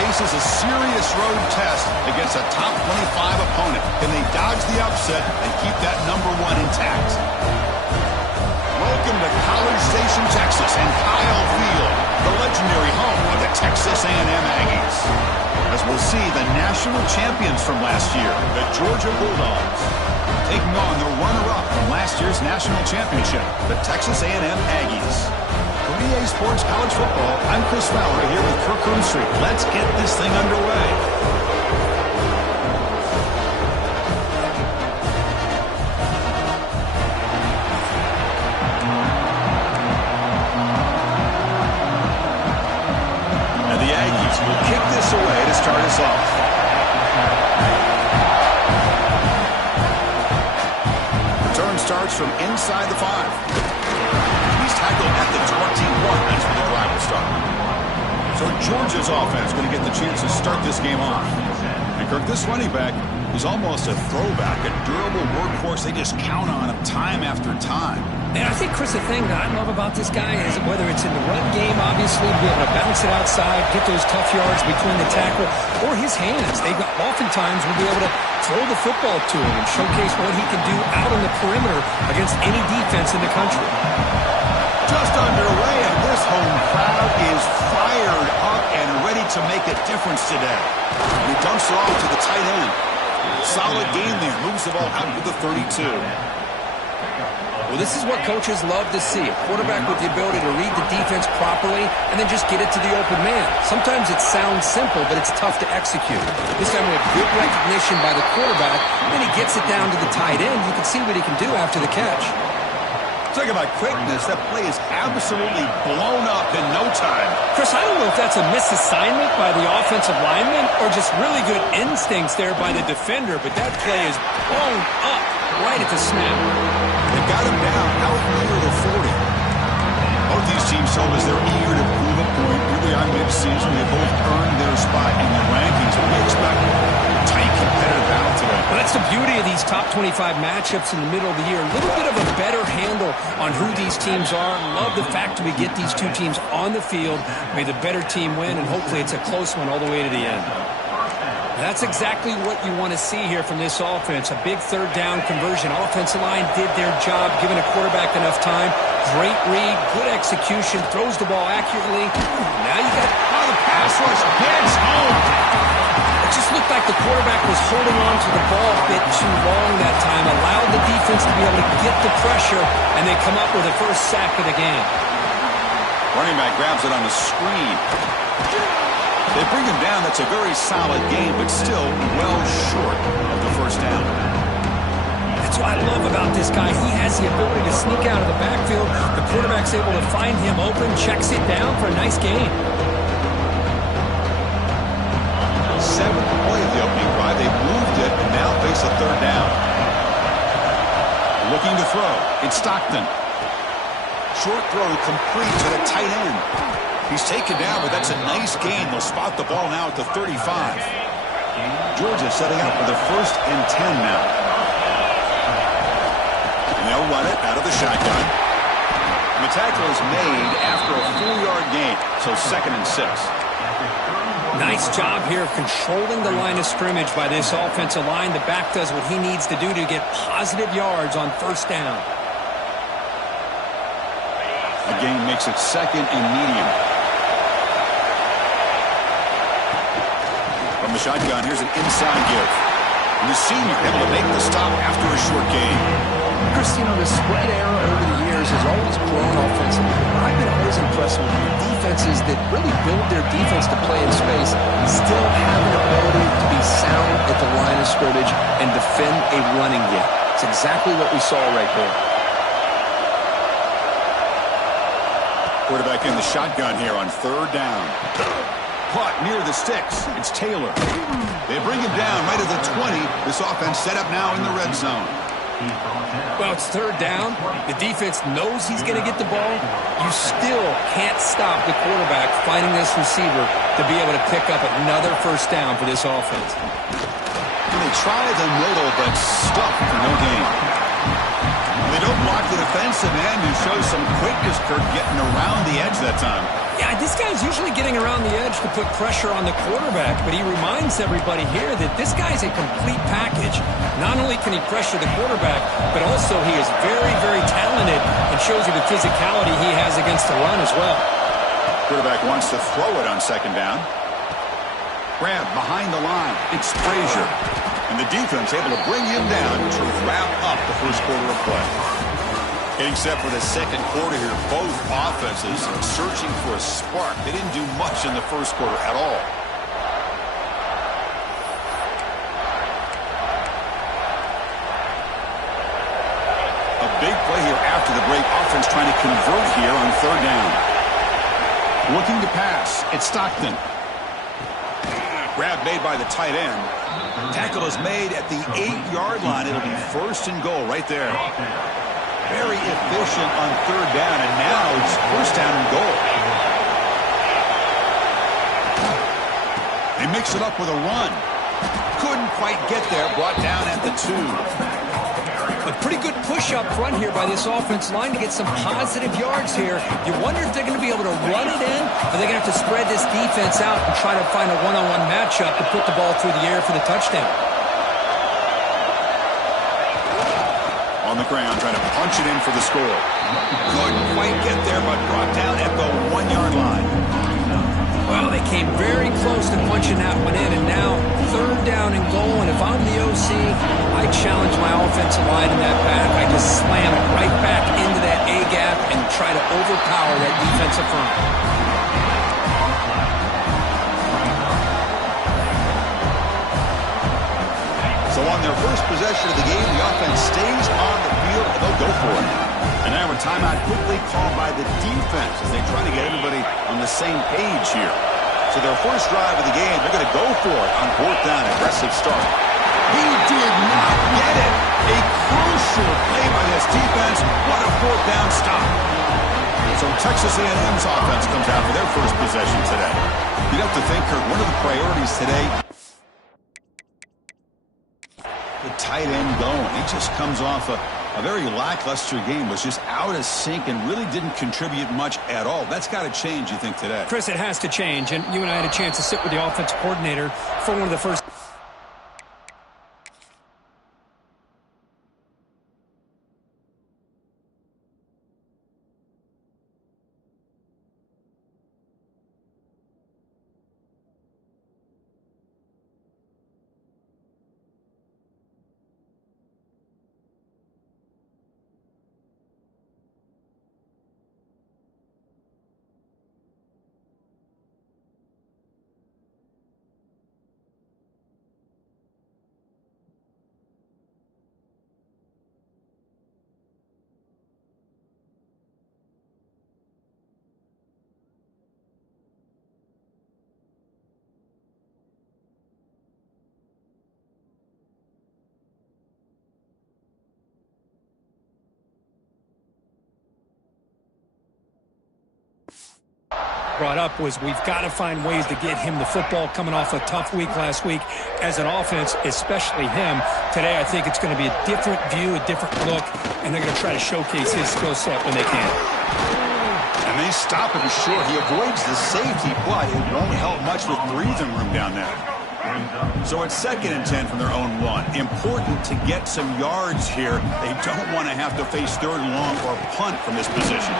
faces a serious road test against a top 25 opponent. Can they dodge the upset and keep that #1 intact? Welcome to College Station, Texas, and Kyle Field, the legendary home of the Texas A&M Aggies. As we'll see, the national champions from last year, the Georgia Bulldogs, taking on the runner-up from last year's national championship, the Texas A&M Aggies. For EA Sports College Football, I'm Chris Fowler here with Kirk Roomstreet. Let's get this thing underway. And the Aggies will kick this away to start us off. Return starts from inside the 5. Tackled at the 21. That's where the drive will start. So Georgia's offense going to get the chance to start this game off. And Kirk, this running back is almost a throwback, a durable workhorse. They just count on him time after time. And I think, Chris, the thing that I love about this guy is whether it's in the run game, obviously, be able to bounce it outside, get those tough yards between the tackle, or his hands. They oftentimes will be able to throw the football to him and showcase what he can do out on the perimeter against any defense in the country. Just underway, and this home crowd is fired up and ready to make a difference today. He dumps it off to the tight end. Solid game there. Moves the ball out to the 32. Well, this is what coaches love to see. A quarterback with the ability to read the defense properly and then just get it to the open man. Sometimes it sounds simple, but it's tough to execute. This time we have good recognition by the quarterback, and then he gets it down to the tight end. You can see what he can do after the catch. Talk about quickness. That play is absolutely blown up in no time. Chris, I don't know if that's a misassignment by the offensive lineman or just really good instincts there by the defender, but that play is blown up right at the snap. They got him down out near the 40. Both these teams show us they're eager to prove a point. Really, on mid-season, they both earned their spot in the rankings. But we expect a tight, competitive battle today. Well, that's the beauty of these top 25 matchups in the middle of the year. A little bit of a better handle on who these teams are. Love the fact that we get these two teams on the field. May the better team win, and hopefully it's a close one all the way to the end. That's exactly what you want to see here from this offense. A big third down conversion. Offensive line did their job, giving a quarterback enough time. Great read, good execution, throws the ball accurately. Now you got the pass rush gets home. It just looked like the quarterback was holding on to the ball a bit too long that time. Allowed the defense to be able to get the pressure, and they come up with the first sack of the game. Running back grabs it on the screen. They bring him down. That's a very solid game, but still well short of the first down. That's what I love about this guy. He has the ability to sneak out of the backfield. The quarterback's able to find him open, checks it down for a nice gain. 7th play of the opening drive. They moved it and now face a third down. Looking to throw. It's Stockton. Short throw complete to the tight end. He's taken down, but that's a nice gain. They'll spot the ball now at the 35. Georgia setting up for the 1st and 10 now. And they'll run it out of the shotgun. And the tackle is made after a 4-yard gain, so 2nd and 6. Nice job here of controlling the line of scrimmage by this offensive line. The back does what he needs to do to get positive yards on first down. The game makes it 2nd and medium. From the shotgun, here's an inside give. And the senior able to make the stop after a short gain. Chris, you know, the spread era over the years has always grown offensively. I've been always impressed with the defenses that really build their defense to play in space, still have an ability to be sound at the line of scrimmage and defend a running game. It's exactly what we saw right there. Quarterback in the shotgun here on 3rd down. Caught near the sticks. It's Taylor. They bring him down right at the 20. This offense set up now in the red zone. Well, it's 3rd down. The defense knows he's going to get the ball. You still can't stop the quarterback finding this receiver to be able to pick up another first down for this offense. And they try the middle, but stuck for no gain. They don't block the defensive end who shows some quickness, Kirk, getting around the edge that time. Yeah, this guy's usually getting around the edge to put pressure on the quarterback, but he reminds everybody here that this guy's a complete package. Not only can he pressure the quarterback, but also he is very, very talented and shows you the physicality he has against the run as well. Quarterback wants to throw it on second down. Grab behind the line. It's Frazier. And the defense able to bring him down to wrap up the first quarter of play. Getting set for the second quarter here. Both offenses searching for a spark. They didn't do much in the first quarter at all. A big play here after the break. Offense trying to convert here on third down. Looking to pass. It's Stockton. Grab made by the tight end. Tackle is made at the 8-yard line. It'll be first and goal right there. Very efficient on third down, and now it's first down and goal. They mix it up with a run. Couldn't quite get there. Brought down at the 2. A pretty good push up front here by this offense line to get some positive yards here. You wonder if they're going to be able to run it in, or they're going to have to spread this defense out and try to find a one-on-one matchup to put the ball through the air for the touchdown. On the ground, trying to punch it in for the score. Couldn't quite get there, but brought down at the 1-yard line. Well, they came very close to punching that one in, and now third down and goal. And if I'm the OC, I challenge my offensive line in that back. I just slam it right back into that A-gap and try to overpower that defensive front. So on their first possession of the game, the offense stays on the field, and they'll go for it. And now a timeout quickly called by the defense as they try to get everybody on the same page here. So their first drive of the game, they're going to go for it on fourth down. Aggressive start. He did not get it. A crucial play by this defense. What a fourth down stop. So Texas A&M's offense comes out for their first possession today. You'd have to think, Kirk, one of the priorities today, the tight end going. He just comes off a very lackluster game, was just out of sync and really didn't contribute much at all. That's got to change, you think, today? Chris, it has to change, and you and I had a chance to sit with the offensive coordinator for one of the first. Brought up was we've got to find ways to get him the football coming off a tough week last week as an offense, especially him. Today I think it's going to be a different view, a different look, and they're going to try to showcase his skill set when they can. And they stop him short. He avoids the safety, but it won't help much with breathing room down there. So it's 2nd and 10 from their own 1. Important to get some yards here. They don't want to have to face 3rd and long or punt from this position.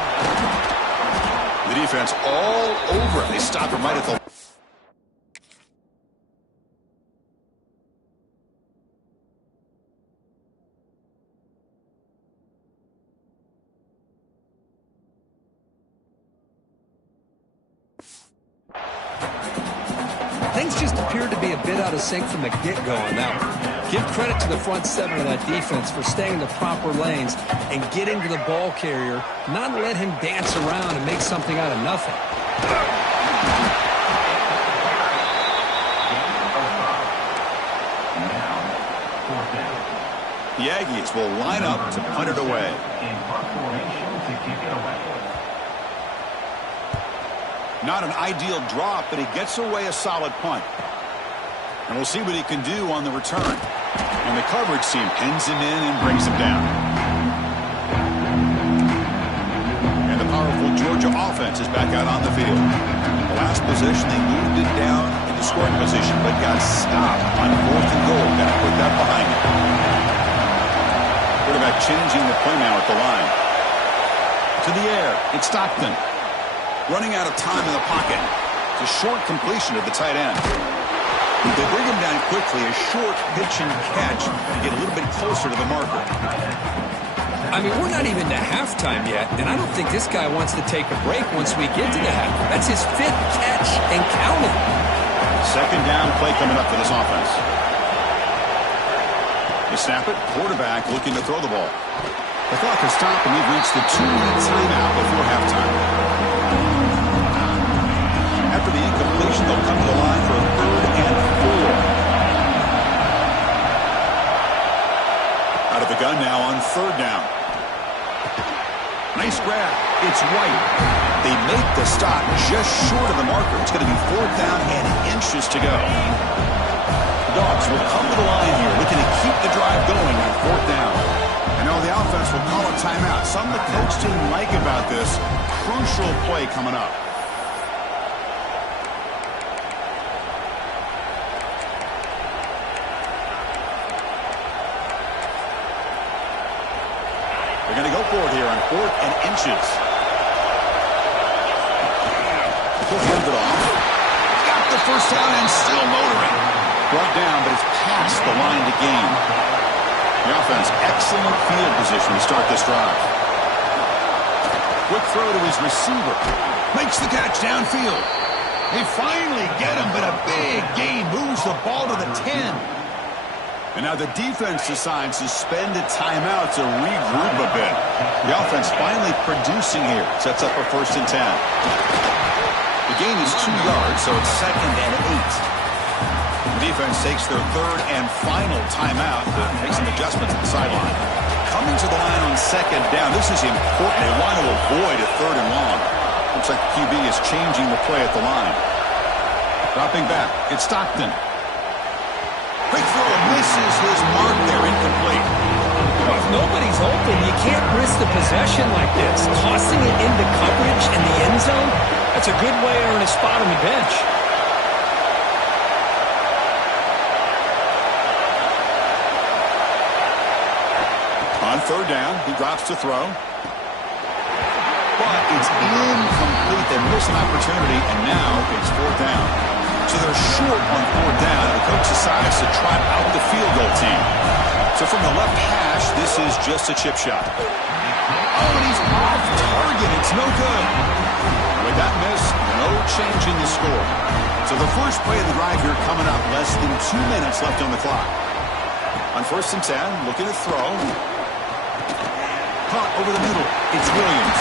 The defense all over it. They stop him right at the... Things just appeared to be a bit out of sync from the get-go on that one. Give credit to the front 7 of that defense for staying in the proper lanes and getting to the ball carrier, not let him dance around and make something out of nothing. The Aggies will line up to punt it away. Not an ideal drop, but he gets away a solid punt. And we'll see what he can do on the return. And the coverage team pins him in and brings him down. Georgia offense is back out on the field. The last possession, they moved it down into scoring position, but got stopped on 4th and goal. Got to put that behind them. Quarterback changing the play now at the line. To the air, it's Stockton. Running out of time in the pocket. It's a short completion to the tight end. They bring him down quickly, a short pitch and catch to get a little bit closer to the marker. I mean, we're not even to halftime yet, and I don't think this guy wants to take a break once we get to the half. That's his 5th catch and counting. 2nd down play coming up for this offense. They snap it. Quarterback looking to throw the ball. The clock has stopped, and we've reached the 2-minute timeout before halftime. After the incompletion, they'll come to the line for a 3rd and 4. Out of the gun now on 3rd down. Nice grab. It's White. They make the stop just short of the marker. It's going to be 4th down and inches to go. The Dogs will come to the line here, looking to keep the drive going on 4th down. I know the offense will call a timeout. Something the coach didn't like about this. Crucial play coming up. They're going to go for it here on 4th and inches. He'll hand it off. Got the first down and still motoring. Brought down, but it's past the line to gain. The offense, excellent field position to start this drive. Quick throw to his receiver. Makes the catch downfield. They finally get him, but a big gain moves the ball to the 10. And now the defense decides to spend a timeout to regroup a bit. The offense finally producing here. Sets up a 1st and 10. The gain is 2 yards, so it's 2nd and 8. The defense takes their 3rd and final timeout to make some adjustments at the sideline. Coming to the line on 2nd down. This is important. They want to avoid a 3rd and long. Looks like the QB is changing the play at the line. Dropping back. It's Stockton. Quick throw, misses his mark there, incomplete. Well, if nobody's open, you can't risk the possession like this. Tossing it into coverage in the end zone, that's a good way to earn a spot on the bench. On 3rd down, he drops to throw. But it's incomplete. They miss an opportunity, and now it's 4th down. So they're short on 4th down, and the coach decides to trot out the field goal team. So from the left hash, this is just a chip shot. Oh, and he's off target. It's no good. With that miss, no change in the score. So the first play of the drive here coming up, less than 2 minutes left on the clock. On 1st and 10, looking to throw. Caught over the middle. It's Williams.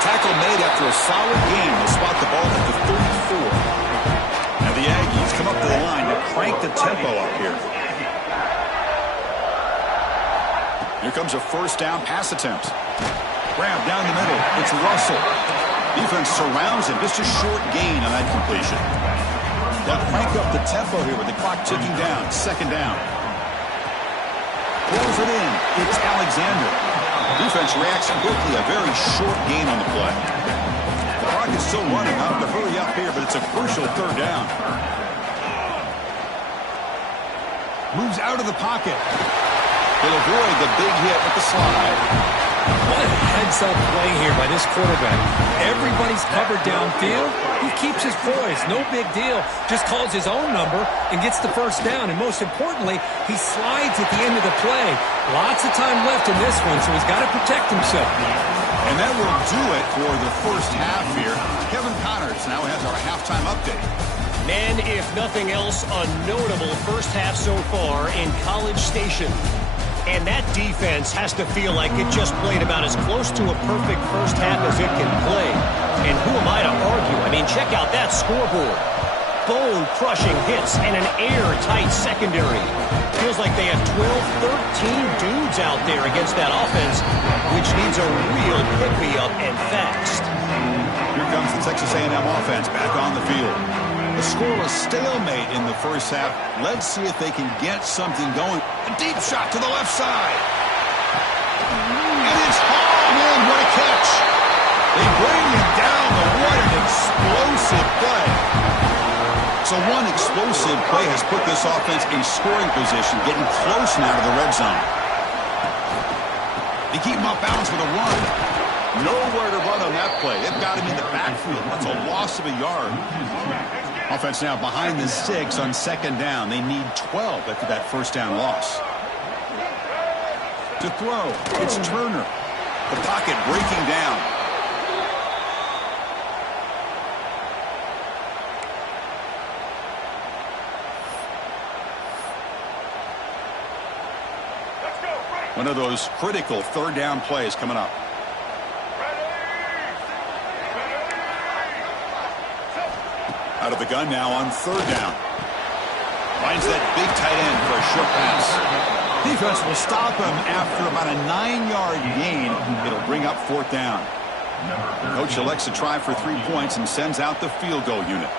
Tackle made after a solid game. They'll spot the ball at the 34. Now the Aggies come up to the line to crank the tempo up here. Here comes a 1st down pass attempt. Grab down the middle. It's Russell. Defense surrounds him. Just a short gain on that completion. They'll crank up the tempo here with the clock ticking down. 2nd down. Pulls it in. It's Alexander. Defense reacts quickly. A very short gain on the play. The clock is still running. I'll have to hurry up here, but it's a crucial 3rd down. Moves out of the pocket. He'll avoid the big hit with the slide. What a heads-up play here by this quarterback. Everybody's covered downfield. He keeps his poise. No big deal. Just calls his own number and gets the 1st down. And most importantly, he slides at the end of the play. Lots of time left in this one, so he's got to protect himself. And that will do it for the first half here. Kevin Connors now has our halftime update. Man, if nothing else, a notable first half so far in College Station. And that defense has to feel like it just played about as close to a perfect first half as it can play. And who am I to argue? I mean, check out that scoreboard. Bone-crushing hits and an airtight secondary. Feels like they have 12, 13 dudes out there against that offense, which needs a real pick-me-up and fast. Here comes the Texas A&M offense back on the field. The scoreless stalemate in the first half. Let's see if they can get something going. A deep shot to the left side. And it's hauled in. What a catch. They bring him down. What an explosive play. So one explosive play has put this offense in scoring position, getting close now to the red zone. They keep him off balance with a run. Nowhere to run on that play. They've got him in the backfield. That's a loss of a yard. Offense now behind the 6 on second down. They need 12 after that first down loss. To throw, it's Turner. The pocket breaking down. One of those critical third down plays coming up. Out of the gun now on third down. Finds that big tight end for a short pass. Defense will stop him after about a 9-yard gain. It'll bring up fourth down. Coach elects to try for 3 points and sends out the field goal unit.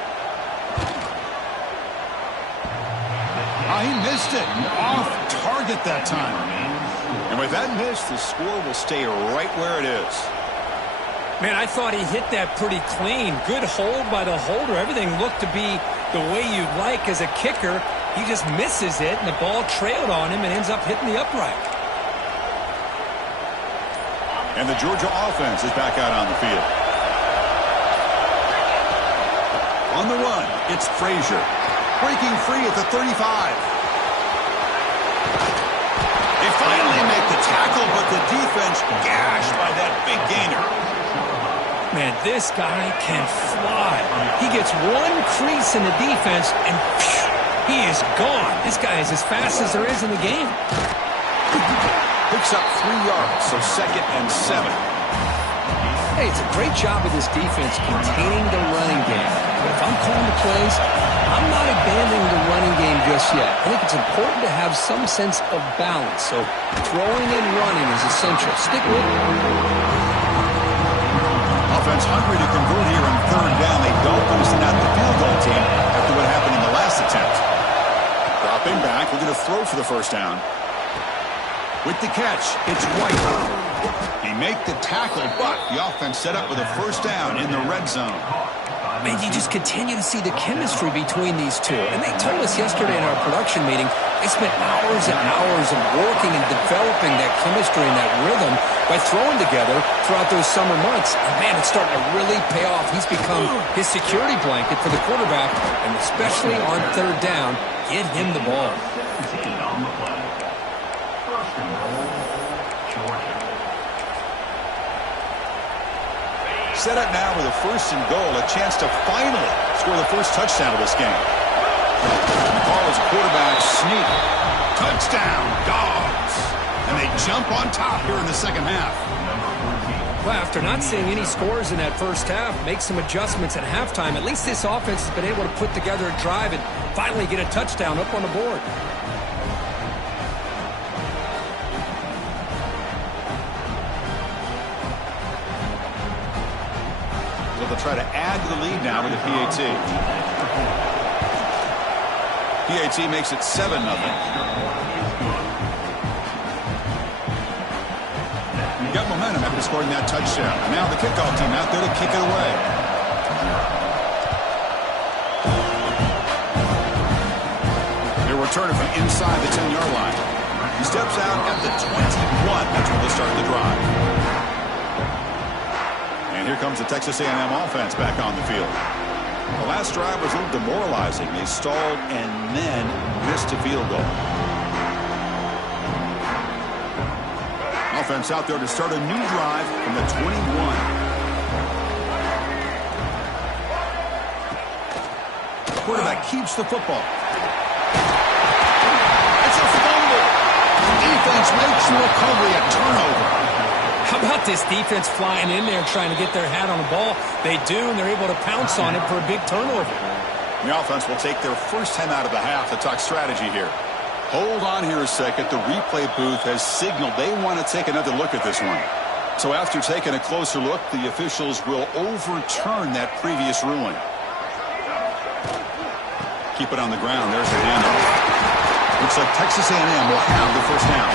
He missed it. Off target that time. And with that miss, the score will stay right where it is. Man, I thought he hit that pretty clean. Good hold by the holder. Everything looked to be the way you'd like as a kicker. He just misses it, and the ball trailed on him and ends up hitting the upright. And the Georgia offense is back out on the field. On the run, it's Frazier. Breaking free at the 35. They finally make the tackle, but the defense gashed by that big gainer. Man, this guy can fly. He gets one crease in the defense, and phew, he is gone. This guy is as fast as there is in the game. Picks up 3 yards, so 2nd and 7. Hey, it's a great job of this defense containing the running game. But if I'm calling the plays, I'm not abandoning the running game just yet. I think it's important to have some sense of balance. So throwing and running is essential. Stick with it. Offense hungry to convert here on third down. They don't want to send out the field goal team after what happened in the last attempt. Dropping back, we're going to throw for the first down. With the catch, it's White. He made the tackle, but the offense set up with a first down in the red zone. Man, you just continue to see the chemistry between these two. And they told us yesterday in our production meeting, they spent hours and hours of working and developing that chemistry and that rhythm by throwing together throughout those summer months. And man, it's starting to really pay off. He's become his security blanket for the quarterback, and especially on third down, get him the ball. Set up now with a first and goal, a chance to finally score the first touchdown of this game. The call is quarterback sneak. Touchdown, Dogs. And they jump on top here in the second half. Well, after not seeing any scores in that first half, make some adjustments at halftime. At least this offense has been able to put together a drive and finally get a touchdown up on the board. They'll try to add to the lead now with a PAT. PAT makes it 7-0. Got momentum after scoring that touchdown. Now the kickoff team out there to kick it away. They're returning from inside the 10-yard line. He steps out at the 21. That's where they'll start the drive. And here comes the Texas A&M offense back on the field. The last drive was a little demoralizing. They stalled and then missed a field goal. Offense out there to start a new drive from the 21. The quarterback keeps the football. It's a fumble. The defense makes the recovery, a turnover. How about this defense flying in there trying to get their hat on the ball? They do, and they're able to pounce on it for a big turnover. The offense will take their first time out of the half to talk strategy here. Hold on here a second. The replay booth has signaled they want to take another look at this one. So after taking a closer look, the officials will overturn that previous ruling. Keep it on the ground. There's the handoff. Looks like Texas A&M will have the first down.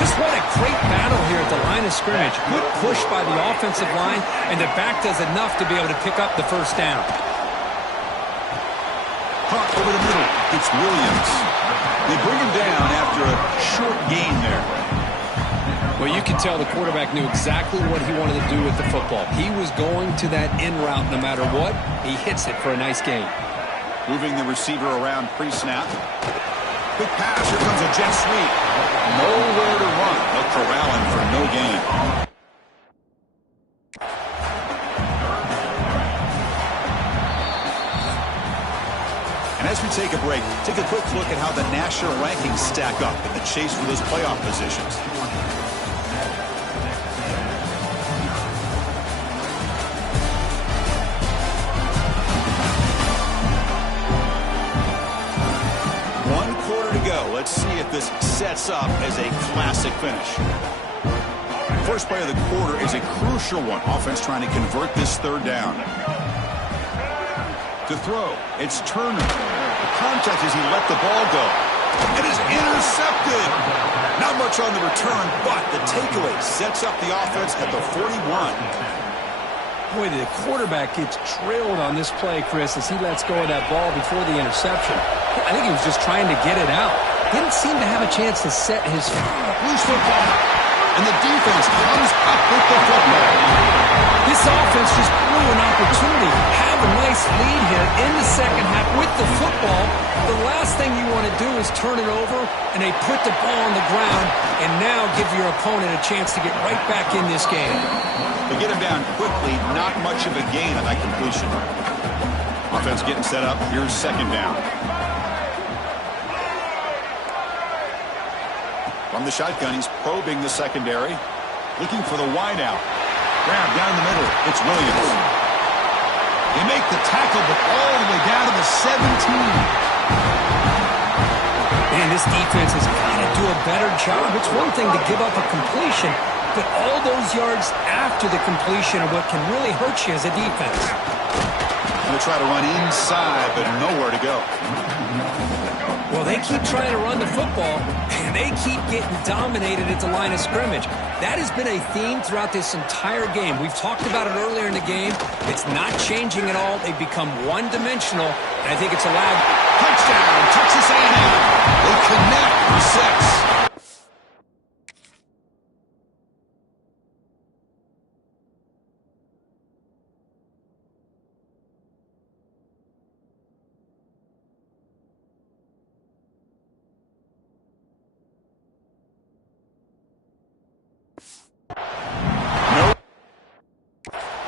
Just what a great battle here at the line of scrimmage. Good push by the offensive line, and the back does enough to be able to pick up the first down. Caught over the middle. It's Williams. They bring him down after a short gain there. Well, you can tell the quarterback knew exactly what he wanted to do with the football. He was going to that in route no matter what. He hits it for a nice gain. Moving the receiver around pre-snap. Quick pass. Here comes a jet sweep. Nowhere to run. They'll corral him for no gain. And as we take a break, take a quick look at how the national rankings stack up in the chase for those playoff positions. Let's see if this sets up as a classic finish. First play of the quarter is a crucial one. Offense trying to convert this third down. To throw, it's Turner. The contact as he let the ball go. It is intercepted. Not much on the return, but the takeaway sets up the offense at the 41. Boy, the quarterback gets trailed on this play, Chris, as he lets go of that ball before the interception. I think he was just trying to get it out. Didn't seem to have a chance to set his feet. Loose football. And the defense comes up with the football. This offense just blew an opportunity. Have a nice lead here in the second half with the football. The last thing you want to do is turn it over, and they put the ball on the ground, and now give your opponent a chance to get right back in this game. They get him down quickly. Not much of a gain on that completion. Offense getting set up. Here's second down. From the shotgun, he's probing the secondary. Looking for the wideout. Grab down the middle. It's Williams. They make the tackle, but all the way down to the 17. Man, this defense has got to do a better job. It's one thing to give up a completion, but all those yards after the completion are what can really hurt you as a defense. Going to try to run inside, but nowhere to go. Well, they keep trying to run the football, and they keep getting dominated at the line of scrimmage. That has been a theme throughout this entire game. We've talked about it earlier in the game. It's not changing at all. They've become one-dimensional, and I think it's allowed. Touchdown, Texas A&M. They connect for 6.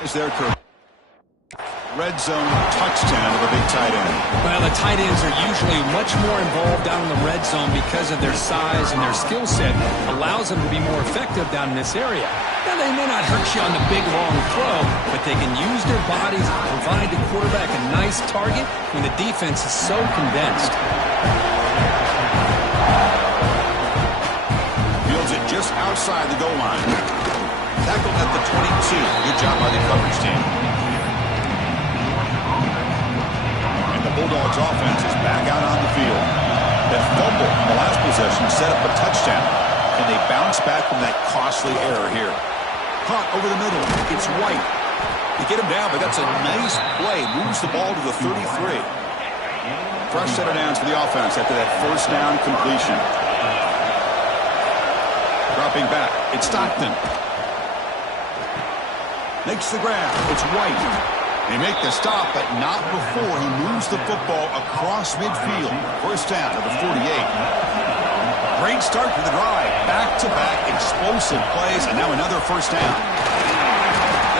Is their red zone touchdown of a big tight end. Well, the tight ends are usually much more involved down in the red zone because of their size and their skill set allows them to be more effective down in this area. Now, they may not hurt you on the big, long throw, but they can use their bodies to provide the quarterback a nice target when the defense is so condensed. Fields it just outside the goal line. Tackled at the 22. Good job by the coverage team. And the Bulldogs offense is back out on the field. That fumble in the last possession set up a touchdown. And they bounce back from that costly error here. Caught over the middle. It's White. They get him down, but that's a nice play. Moves the ball to the 33. Fresh set of downs for the offense after that first down completion. Dropping back. It's Stockton. Makes the grab. It's White. They make the stop, but not before he moves the football across midfield. First down to the 48. Great start to the drive. Back-to-back explosive plays, and now another first down.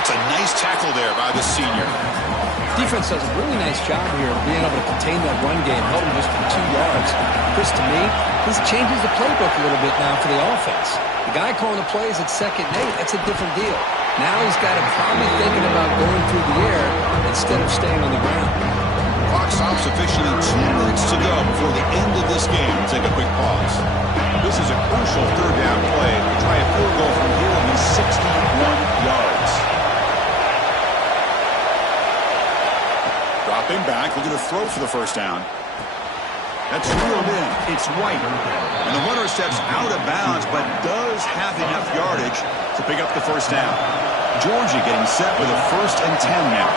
That's a nice tackle there by the senior. Defense does a really nice job here of being able to contain that run game, held him just for 2 yards. Chris, to me, this changes the playbook a little bit now for the offense. The guy calling the plays at 2nd and 8, that's a different deal. Now he's got to probably thinking about going through the air instead of staying on the ground. Clock stops officially 2 minutes to go before the end of this game. We'll take a quick pause. This is a crucial third down play to try a field goal from here on the 61 yards. Dropping back, looking to throw for the first down. That's reeled in. It's White. And the runner steps out of bounds, but does have enough yardage to pick up the first down. Georgia getting set with a 1st and 10 now.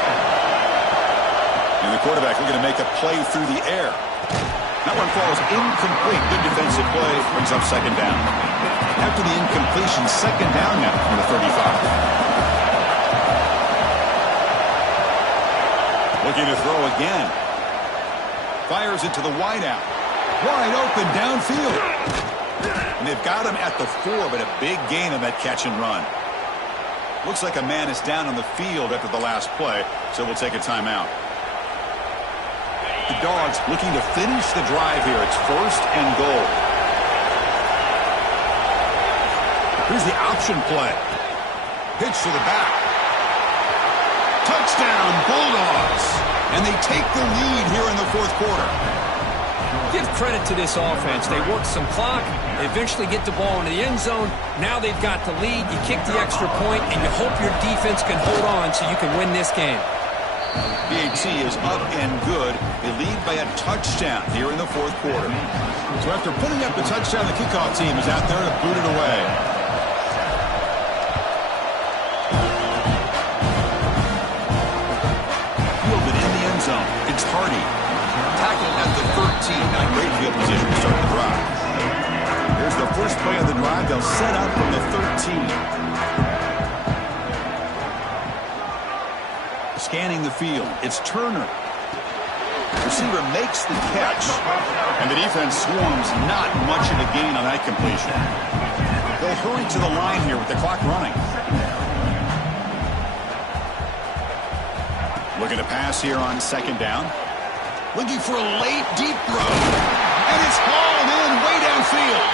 And the quarterback looking to make a play through the air. That one falls incomplete. Good defensive play. Brings up 2nd down. After the incompletion, 2nd down now from the 35. Looking to throw again. Fires it to the wideout. Wide open downfield. And they've got him at the 4, but a big gain on that catch and run. Looks like a man is down on the field after the last play, so we'll take a timeout. The Dogs looking to finish the drive here. It's 1st and goal. Here's the option play. Pitch to the back. Touchdown, Bulldogs. And they take the lead here in the 4th quarter. Give credit to this offense. They work some clock. They eventually get the ball into the end zone. Now they've got the lead. You kick the extra point, and you hope your defense can hold on so you can win this game. BAT is up and good. They lead by a touchdown here in the 4th quarter. So after putting up the touchdown, the kickoff team is out there to boot it away. Fielded in the end zone. It's Hardy. Tackled at the 13. Now great field position to start the drive. Here's the first play of the drive. They'll set up from the 13. Scanning the field. It's Turner. Receiver makes the catch. And the defense swarms. Not much of a gain on that completion. They'll hurry to the line here with the clock running. Looking to pass here on 2nd down. Looking for a late deep throw. And it's hauled in way downfield.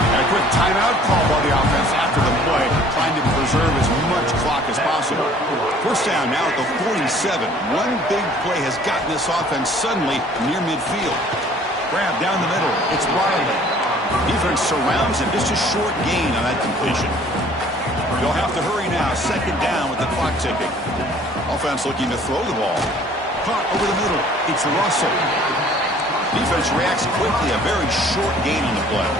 And a quick timeout call by the offense after the play, trying to preserve as much clock as possible. 1st down now at the 47. One big play has gotten this offense suddenly near midfield. Grab down the middle. It's Riley. Defense surrounds him. Just a short gain on that completion. They'll have to hurry now. 2nd down with the clock ticking. Offense looking to throw the ball. Caught over the middle. It's Russell. Defense reacts quickly. A very short gain on the play.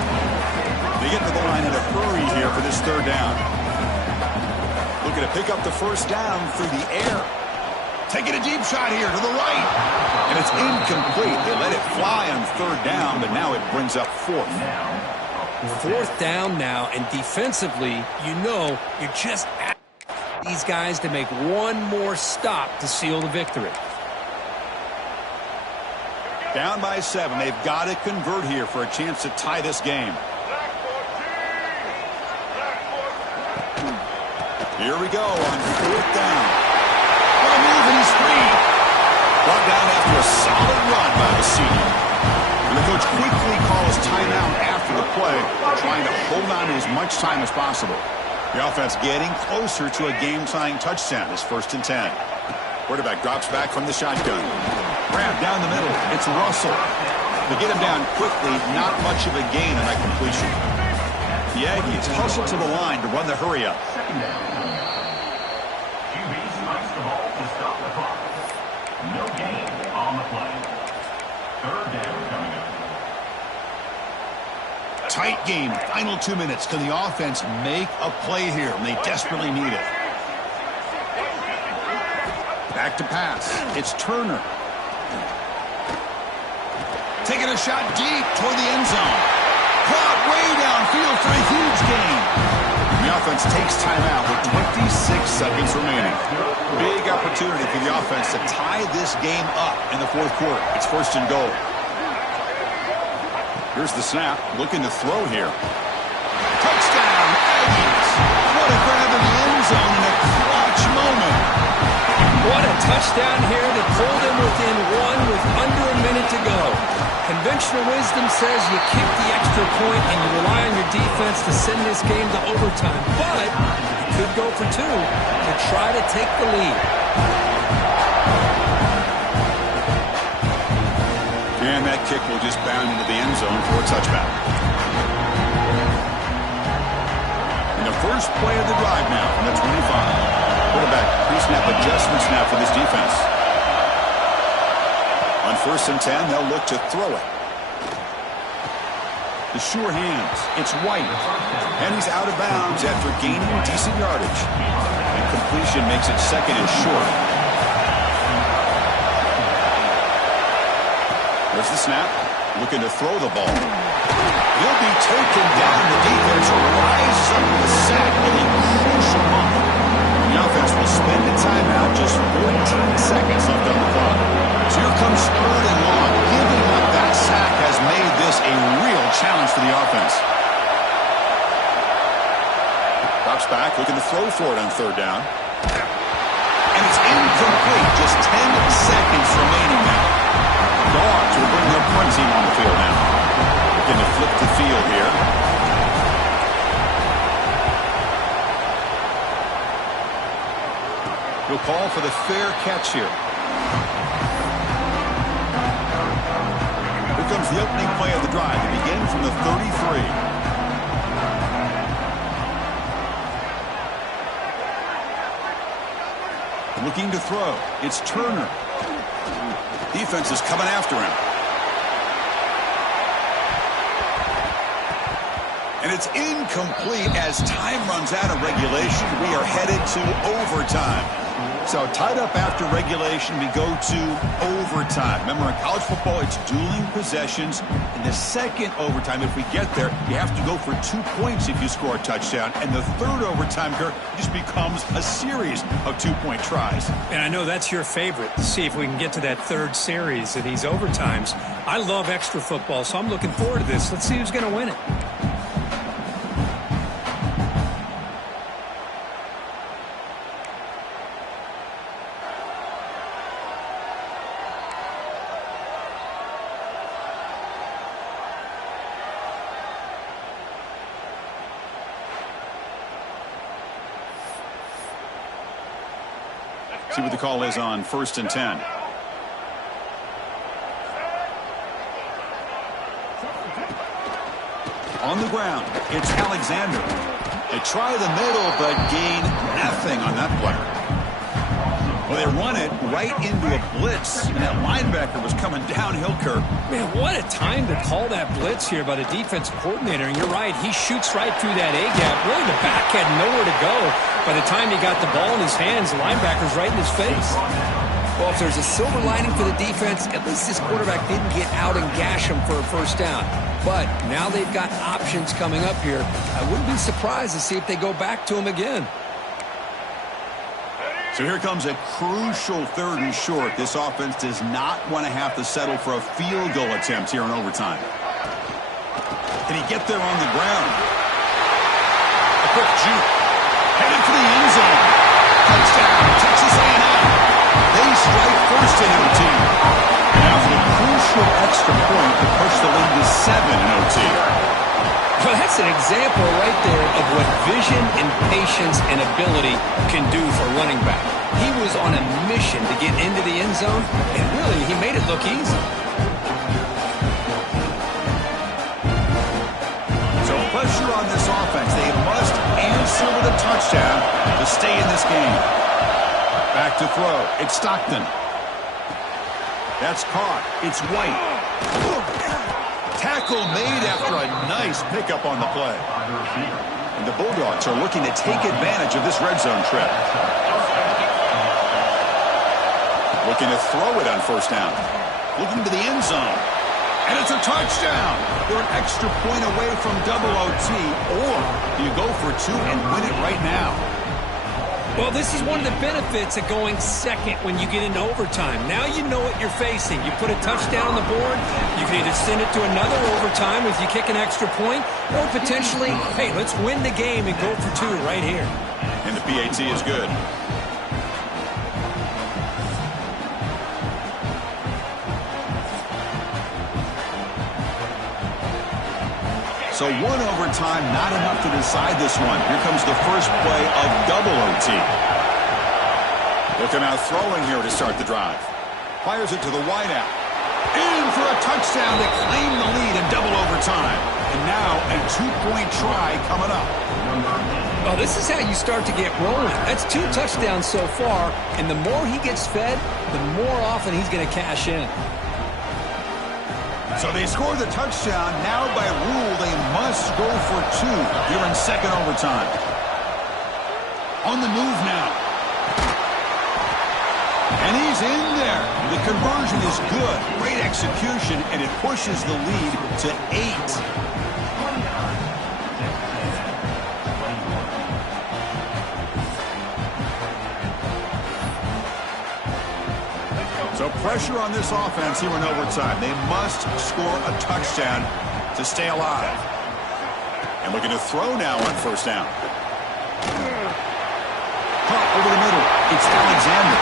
They get to the line in a hurry here for this 3rd down. Looking to pick up the 1st down through the air. Taking a deep shot here to the right. And it's incomplete. They let it fly on 3rd down, but now it brings up 4th. 4th down now, and defensively, you know you're just asking these guys to make one more stop to seal the victory. Down by 7. They've got to convert here for a chance to tie this game. Here we go on 4th down. What a move, and he's free. Brought down after a solid run by the senior. And the coach quickly calls timeout after the play, trying to hold on to as much time as possible. The offense getting closer to a game-tying touchdown. It's 1st and 10. Quarterback drops back from the shotgun. Grab down the middle. It's Russell. They get him down quickly. Not much of a gain on that completion. The Aggies hustle to the line to run the hurry-up. No gain on the play. 3rd down coming up. Tight game. Final 2 minutes. Can the offense make a play here? And they desperately need it. Back to pass. It's Turner. Taking a shot deep toward the end zone. Caught way downfield for a huge gain. The offense takes timeout with 26 seconds remaining. Big opportunity for the offense to tie this game up in the 4th quarter. It's 1st and goal. Here's the snap. Looking to throw here. Touchdown, Aggies. What a grab in the end zone in a clutch moment. What a touchdown here that pulled them within 1 with under a minute to go. Conventional wisdom says you kick the extra point and you rely on your defense to send this game to overtime. But you could go for 2 to try to take the lead. And that kick will just bound into the end zone for a touchback. And the first play of the drive now from the 25. Quarterback pre-snap adjustments now for this defense. On 1st and 10, they'll look to throw it. The sure hands. It's White. And he's out of bounds after gaining decent yardage. And completion makes it second and short. There's the snap. Looking to throw the ball. He'll be taken down. The defense rises up with a sack with a crucial moment. The offense will spend a timeout, just 14 seconds left on the clock. So here comes 3rd and long. Giving up that sack has made this a real challenge for the offense. Drops back, looking to throw for it on 3rd down. And it's incomplete. Just 10 seconds remaining now. Dogs will bring their punt team on the field now. Looking to flip the field here. He'll call for the fair catch here. Here comes the opening play of the drive. It begins from the 33. Looking to throw. It's Turner. Defense is coming after him. And it's incomplete as time runs out of regulation. We are headed to overtime. So tied up after regulation, we go to overtime. Remember, in college football, it's dueling possessions. In the second overtime, if we get there, you have to go for 2 points if you score a touchdown. And the third overtime here just becomes a series of 2-point tries. And I know that's your favorite, to see if we can get to that third series of these overtimes. I love extra football, so I'm looking forward to this. Let's see who's going to win it. See what the call is on 1st and 10. On the ground, it's Alexander. They try the middle, but gain nothing on that play. Well, they run it right into a blitz, and that linebacker was coming downhill, Kirk. Man, what a time to call that blitz here by the defensive coordinator. And you're right, he shoots right through that A-gap. Really, the back had nowhere to go. By the time he got the ball in his hands, the linebacker's right in his face. Well, if there's a silver lining for the defense, at least this quarterback didn't get out and gash him for a first down. But now they've got options coming up here. I wouldn't be surprised to see if they go back to him again. So here comes a crucial 3rd and short. This offense does not want to have to settle for a field goal attempt here in overtime. Can he get there on the ground? A quick juke. Headed for the end zone. Touchdown, Texas A&M. They strike first in OT. Now for the crucial extra point to push the lead to 7 in OT. Well, that's an example right there of what vision and patience and ability can do for a running back. He was on a mission to get into the end zone, and really, he made it look easy. So pressure on this offense. They must answer with a touchdown to stay in this game. Back to throw. It's Stockton. That's caught. It's White. Tackle made after a nice pickup on the play. And the Bulldogs are looking to take advantage of this red zone trip. Looking to throw it on 1st down. Looking to the end zone. And it's a touchdown. They're an extra point away from double OT. Or do you go for 2 and win it right now? Well, this is one of the benefits of going second when you get into overtime. Now you know what you're facing. You put a touchdown on the board, you can either send it to another overtime if you kick an extra point, or potentially, hey, let's win the game and go for 2 right here. And the PAT is good. So 1 overtime, not enough to decide this one. Here comes the first play of double OT. Looking out throwing here to start the drive. Fires it to the wideout. In for a touchdown to claim the lead in double overtime. And now a 2-point try coming up. Well, this is how you start to get rolling. That's 2 touchdowns so far, and the more he gets fed, the more often he's going to cash in. So they score the touchdown. Now by rule, they must go for 2 here in second overtime. On the move now. And he's in there. The conversion is good. Great execution, and it pushes the lead to 8. So pressure on this offense here in overtime. They must score a touchdown to stay alive. And looking to throw now on first down. Caught over the middle. It's Alexander.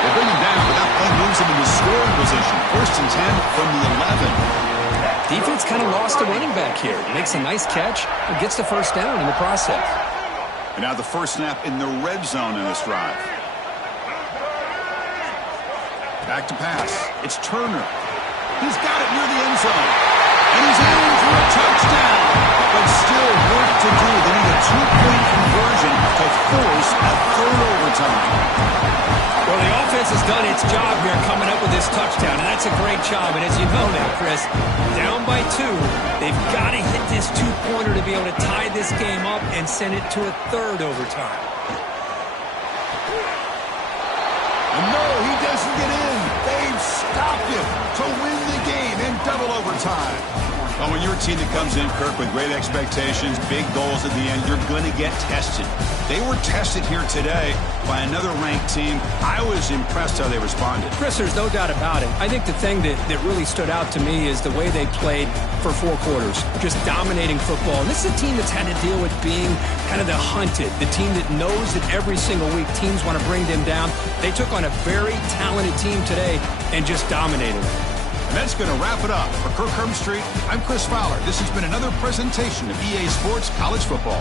They bring him down, but that play moves him into scoring position. 1st and 10 from the 11. Defense kind of lost a running back here. Makes a nice catch and gets the first down in the process. And now the first snap in the red zone in this drive. Back to pass. It's Turner. He's got it near the end zone. And he's in for a touchdown. But still work to do. They need a 2-point conversion to force a 3rd overtime. Well, the offense has done its job here coming up with this touchdown, and that's a great job. And as you know now, Chris, down by 2, they've got to hit this 2-pointer to be able to tie this game up and send it to a 3rd overtime. And no, he doesn't get in. They've stopped him to win the game in double overtime. Well, when you're a team that comes in, Kirk, with great expectations, big goals at the end, you're going to get tested. They were tested here today by another ranked team. I was impressed how they responded. Chris, there's no doubt about it. I think the thing that really stood out to me is the way they played for 4 quarters, just dominating football. And this is a team that's had to deal with being kind of the hunted, the team that knows that every single week teams want to bring them down. They took on a very talented team today and just dominated them. And that's going to wrap it up. For Kirk Herbstreit, I'm Chris Fowler. This has been another presentation of EA Sports College Football.